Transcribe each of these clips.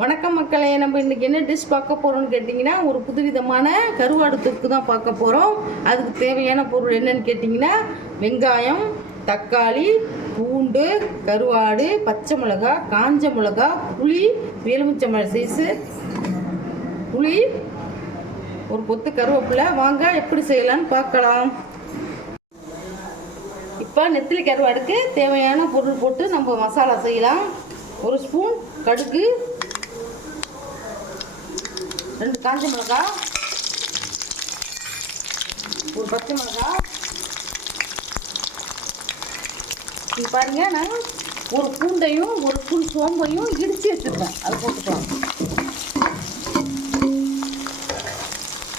வணக்கம் மக்களே, நம்ம இன்றைக்கி என்ன டிஷ் பார்க்க போகிறோம்னு கேட்டிங்கன்னா, ஒரு புதுவிதமான கருவாடு தொக்கு தான் பார்க்க போகிறோம். அதுக்கு தேவையான பொருள் என்னன்னு கேட்டிங்கன்னா, வெங்காயம், தக்காளி, பூண்டு, கருவாடு, பச்சை மிளகா, காஞ்ச மிளகா, புளி, எலுமிச்சம்பழம் சைஸு புளி, ஒரு கொத்து கருவேப்பிலை. வாங்க எப்படி செய்யலான்னு பார்க்கலாம். இப்போ நெத்திலி கருவாடுக்கு தேவையான பொருள் போட்டு நம்ம மசாலா செய்யலாம். ஒரு ஸ்பூன் கடுகு, 2 காஞ்ச மிளகா, ஒரு பச்சை மிளகா. இது பாருங்க, நான் ஒரு பூண்டையும் ஒரு ஸ்பூன் சோம்பையும் இடித்து வச்சுருக்கேன், அதை போட்டுக்கலாம்.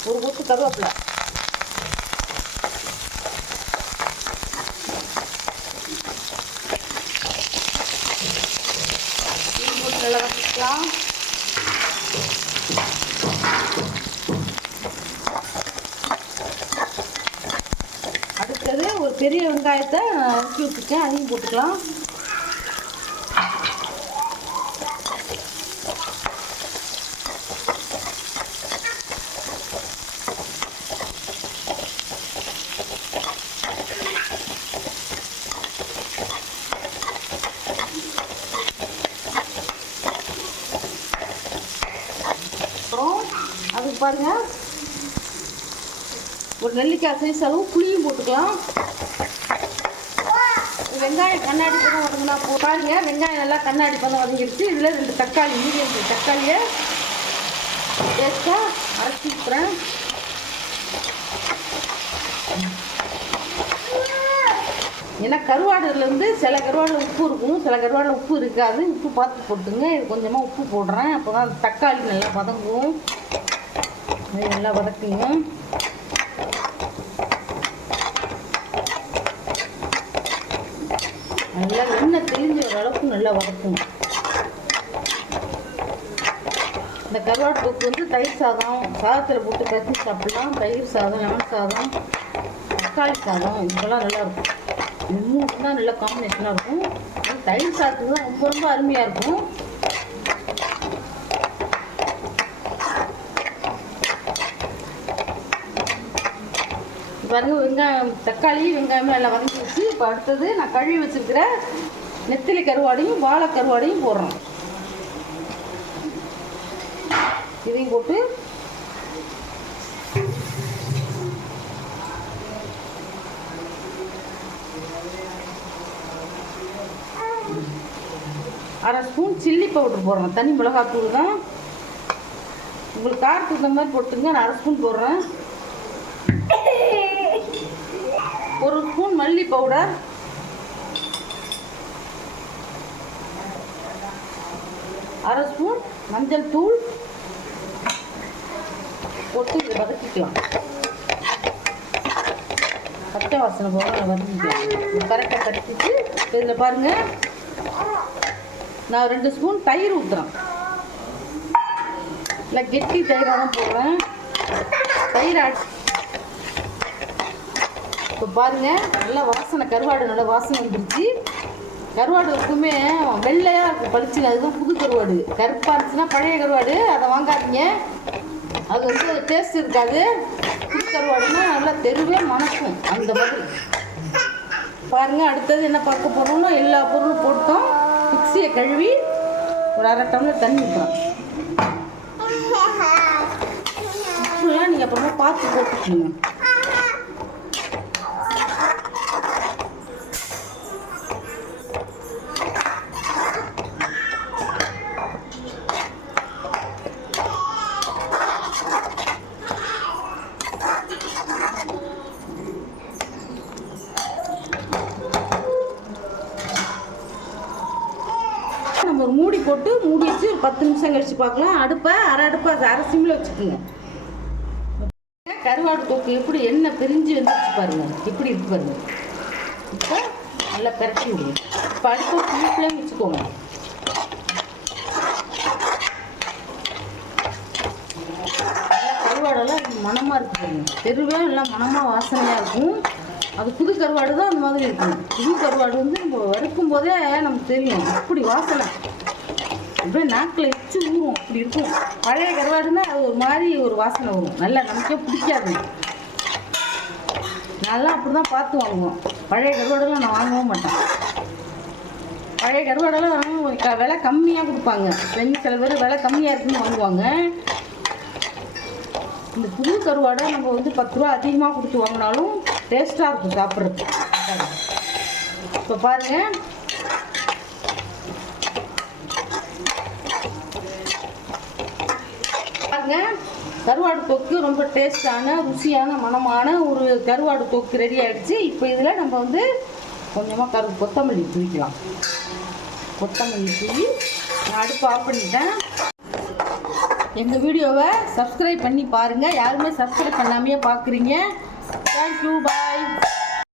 ஒரு கொத்து கருவேப்பிலை, நல்லா வச்சுக்கலாம். அடுத்தது ஒரு பெரிய வெங்காயத்தை நறுக்கி வச்சுருக்கேன், அதையும் போட்டுக்கலாம். அப்புறம் அதுக்கு பாருங்க, ஒரு நெல்லிக்காய் சைஸ் அளவு புளியும் போட்டுக்கலாம். வெங்காயம் கண்ணாடி பதம் வதங்கினா பாருங்க, வெங்காயம் நல்லா கண்ணாடி பதம் வதங்கிடுச்சு. இதில் 2 தக்காளி, மீடியம் தக்காளியை டேஸ்ட்டாக அரைச்சி விட்டுறேன். ஏன்னா கருவாடுலேருந்து சில கருவாடில் உப்பு இருக்கும், சில கருவாடில் உப்பு இருக்காது. உப்பு பார்த்து போட்டுங்க. இது கொஞ்சமாக உப்பு போடுறேன், அப்போ தான் தக்காளி நல்லா வதங்கும். நல்லா வதக்குங்க. நல்லா எண்ணெய் தெளிஞ்ச ஒரு அளவுக்கு நல்லா வதக்கும். இந்த கருவாடு தொக்கு வந்து தயிர் சாதம், சாதத்தில் போட்டு கட்டி சாப்பிடலாம். தயிர் சாதம், லெமன் சாதம், தக்காளி சாதம், இதுக்கெல்லாம் நல்லாயிருக்கும். இது 3 தான் நல்ல காம்பினேஷனாக இருக்கும். தயிர் சாதத்துக்கு தான் ரொம்ப ரொம்ப அருமையாக இருக்கும். பாருங்க, வெங்காயம், தக்காளி, வெங்காயமும் நல்லா வதங்கி வச்சு, இப்போ அடுத்தது நான் கழுவி வச்சுருக்கிற நெத்திலி கருவாடையும் வாழை கருவாடையும் போடுறோம். இதையும் போட்டு அரை ஸ்பூன் சில்லி பவுடர் போடுறேன். தனி மிளகாத்தூள் தான், உங்களுக்கு காரத்துக்கு தகுந்த மாதிரி போட்டுங்க. நான் அரை ஸ்பூன் போடுறேன். 1 ஸ்பூன் மல்லி பவுடர், 1/2 ஸ்பூன் மஞ்சள் தூள் போட்டு இதை வதக்கிக்கலாம். பச்சை வாசனை போக வதக்கிக்கலாம். கரெக்டாக கட்டிட்டு இதில் பாருங்கள், நான் 2 ஸ்பூன் தயிர் ஊற்றுறேன். இல்லை கெட்டி தயிராக தான் போடுறேன். தயிர் இப்போ பாருங்கள், நல்லா வாசனை, கருவாடு நல்லா வாசனை வந்துருச்சு. கருவாடு எப்பவுமே வெள்ளையாக இருக்கும், பளிச்சுங்க. அதுதான் புது கருவாடு. கருப்பாக இருந்துச்சுன்னா பழைய கருவாடு, அதை வாங்காதீங்க. அது வந்து டேஸ்ட் இருக்காது. புது கருவாடுன்னா நல்லா தெருவே மணக்கும். அந்த மாதிரி பாருங்கள். அடுத்தது என்ன பார்க்க போகிறோம்னா, எல்லா பொருளும் போட்டோம். மிக்சியை கழுவி ஒரு 1/2 டம்ளர் தண்ணி ஊற்றுறோம். உப்புலாம் நீங்கள் அப்புறமா பார்த்து போட்டுக்கணும். நம்ம ஒரு மூடி போட்டு மூடி வச்சு ஒரு 10 நிமிஷம் கழிச்சு பார்க்கலாம். அடுப்பை அரை சிம்மில் வச்சுக்கோங்க. கருவாடு தொக்கு எப்படி எண்ணெய் பிரிஞ்சு வந்துச்சு பாருங்க, எப்படி இருக்கு பாருங்க. இப்போ நல்லா பரட்டி விடுங்க. இப்போ அடுப்பை ஃபுல் ஃப்ளேம் வச்சுக்கோங்க. கருவாடெல்லாம் மணமாக இருக்கு பாருங்க, தெருவே எல்லாம் மணமாக வாசனையாக இருக்கும். அது புது கருவாடு தான் அந்த மாதிரி இருக்கும். புது கருவாடு வந்து நம்ம வறுக்கும் போதே நமக்கு தெரியும், அப்படி வாசனை. அப்படியே நாக்கில் எச்சு ஊறும், அப்படி இருக்கும். பழைய கருவாடுன்னா அது ஒரு மாதிரி ஒரு வாசனை வரும், நல்லா நமக்கே பிடிக்காது. நல்லா அப்படி தான் பார்த்து வாங்குவோம். பழைய கருவாடெல்லாம் நான் வாங்கவும் மாட்டேன். பழைய கருவாடெல்லாம் விலை கம்மியாக கொடுப்பாங்க. சில பேர் விலை கம்மியாக இருக்குன்னு வாங்குவாங்க. இந்த புது கருவாடை நம்ம வந்து 10 ரூபா அதிகமாக கொடுத்து வாங்கினாலும் டேஸ்ட்டாக இருக்கும் சாப்பிட்றதுக்கு. இப்போ பாருங்கள், கருவாடு தொக்கு ரொம்ப டேஸ்டான, ருசியான, மணமான ஒரு கருவாடு தொக்கு ரெடி ஆகிடுச்சு. இப்போ இதில் நம்ம வந்து கொஞ்சமாக கொத்தமல்லி தூவிக்கலாம். கொத்தமல்லி தூவி நான் அடுப்பு ஆஃப் பண்ணிட்டேன். எங்கள் வீடியோவை சப்ஸ்கிரைப் பண்ணி பாருங்கள். யாருமே சப்ஸ்கிரைப் பண்ணாமையே பார்க்குறீங்க. தேங்க்யூ, பாய்.